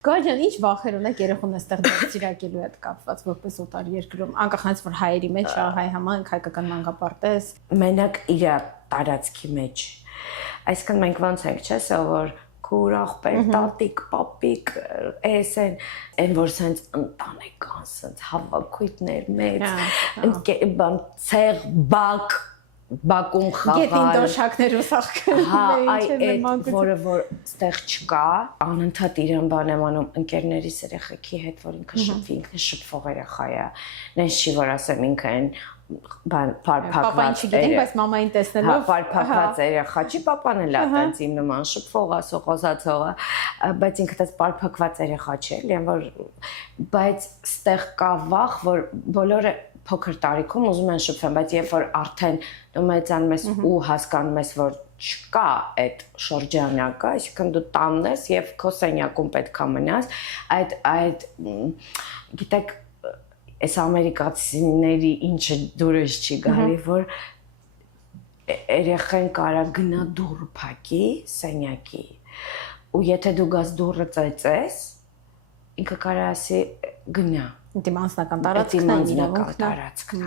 Գաջան, ինչ վախեր ունեք երեխուն այստեղ դարձիրակելու հետ կապված որպես օտար երկրում, անկախ նրանից որ հայերի մեջ է, հայ համայնք, հայկական մանկապարտեզ։ Մենակ իր տարածքի մեջ։ Այսինքն մենք ոնց ենք, չէ՞, որ քուր աղբեր, տատիկ, պապիկ, այն որ սենց ընտանեկան, սենց հավաքույթներ մեծ, բան ցեղ, բակում խաղալ։ Գետին դոշակներ ու սաղքեր։ Հա, այդ որը որ ստեղ չկա, անընդհատ իրան բան եմ անում ընկերներիս երեխեքի հետ, որ ինքը շփվի, ինքն շփվող երեխա է։ Նենց չի որ ասեմ ինքը այն բան պապային չգիտենք, բայց մամային տեսնելով պարփակված երեխա չի, պապան էլ է տենց իմ նման շփվող, ասող, խոսացողը, բայց ինքը տես պարփակված երեխա չէ, լեն որ բայց ստեղ կա վախ, որ բոլորը փոքր տարիքում ուզում են շփվեն, բայց երբ որ արդեն դու մեծանում ես ու հասկանում ես, որ չկա այդ շրջանակը, այսինքն դու տանն ես եւ քո սենյակում պետք է մնաս, այդ գիտեք, այս ամերիկացիների ինչը դուրս չի գալի, որ երեխան կարա գնա դուռ փակի սենյակի, ու եթե դու գաս դուռը ծեծես, ինքը կարա ասի գնա։ Դիմանսնական տարածքն է, տարածքն